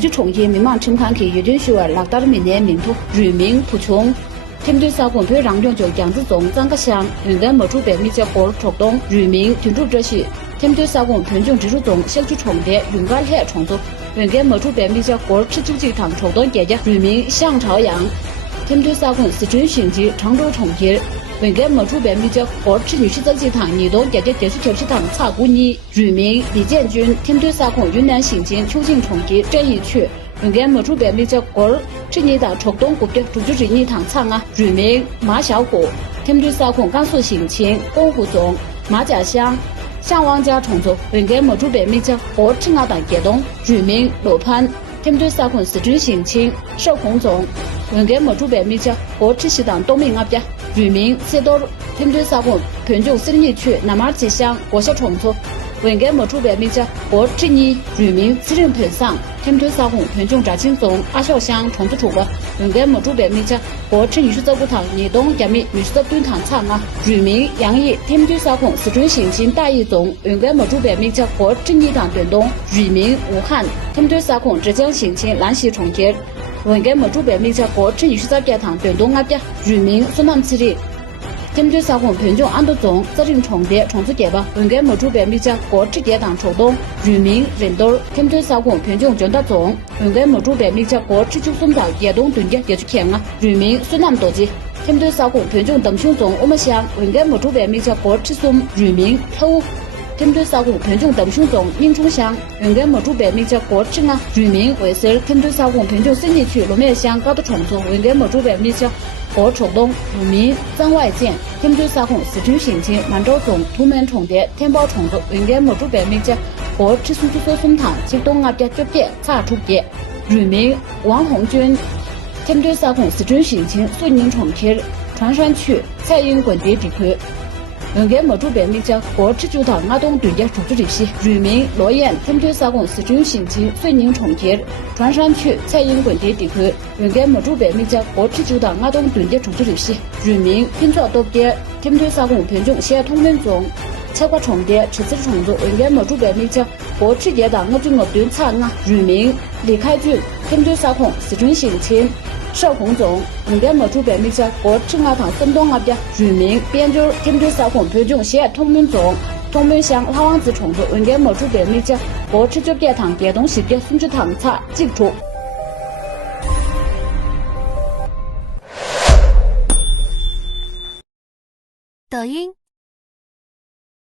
去重庆民网陈盘去有点学儿落到了明年民土人民不穷。天对少管推让两就杨子总张个乡，应该没出百米叫国活动人民听住这些。天对少管团长指出总小区重叠勇敢黑重组，应该没出百米叫国吃酒鸡汤抽动姐姐人民向朝阳。天对少管四川巡击常州重庆。应该没出百米叫国吃女士走鸡汤，你都姐姐结束调戏堂查过你。人民李建军天对少管云南行经秋进重庆这一区。应该没出百米叫国这你的抽动国的主就是你堂厂啊，人民马小果，天对少管甘肃行清公湖总马家乡向往家重组，应该没出百米叫国吃阿党结动，人民罗潘，天对少管四川行清受洪总，应该没出百米叫国吃西党东明阿边，人民西多天对少管盘中森林区南马吉乡国小重组。应该没出百米叫国吃你人民责任盘上，天对少管盘中扎青总阿小乡重组处吧，应该没出百米叫国吃女士走不堂，你东加米女士走蹲堂厂啊，人民杨毅天对少管四川行清大一总，应该没出百米叫国吃你堂段东，人民武汉天对少管浙江行清兰溪重庆，应该没出百米叫国吃女士走街堂段东阿边，人民苏南起的。天对少管盘中安都总责任重叠重组结吧，应该没出百米叫国吃街堂抽动，人民认多。天对少管盘中江大总，应该没出百米叫国吃酒松岛野东蹲的也去看啊，人民苏南多吉。天对少管盘中邓雄总我们乡，应该没出百米叫国吃松人民偷。天对少管盘中邓雄总宁冲乡，应该没出百米叫国吃啊，人民卫生。天对少管盘中森林区龙面乡搞的重组，应该没出百米叫国抽动人民张外建。天对少管四川行清满洲总土门重叠天宝重组，应该没出百米叫国吃苏苏松堂其东阿边就别查出别人民王红军。天对少管四川行清遂宁重庆川山区蔡英滚地地区，应该没出百米叫国吃酒堂阿东对接出租这些人民罗燕天对少管四川行清遂宁重庆川山区蔡英滚地地区，应该没出百米叫国吃酒堂阿东对接出租这些人民拼错多边天对少管盘中协通门中超过重叠赤字重组，应该没出百米叫国吃街道我就我对厂啊，人民李开军天对少管四川行清受洪总，应该没出百米叫国吃阿堂分东阿边人民边州天对少管盘中协通门中通门乡老王子重组，应该没出百米叫国吃酒店堂街东西边孙子堂查记住。抖音。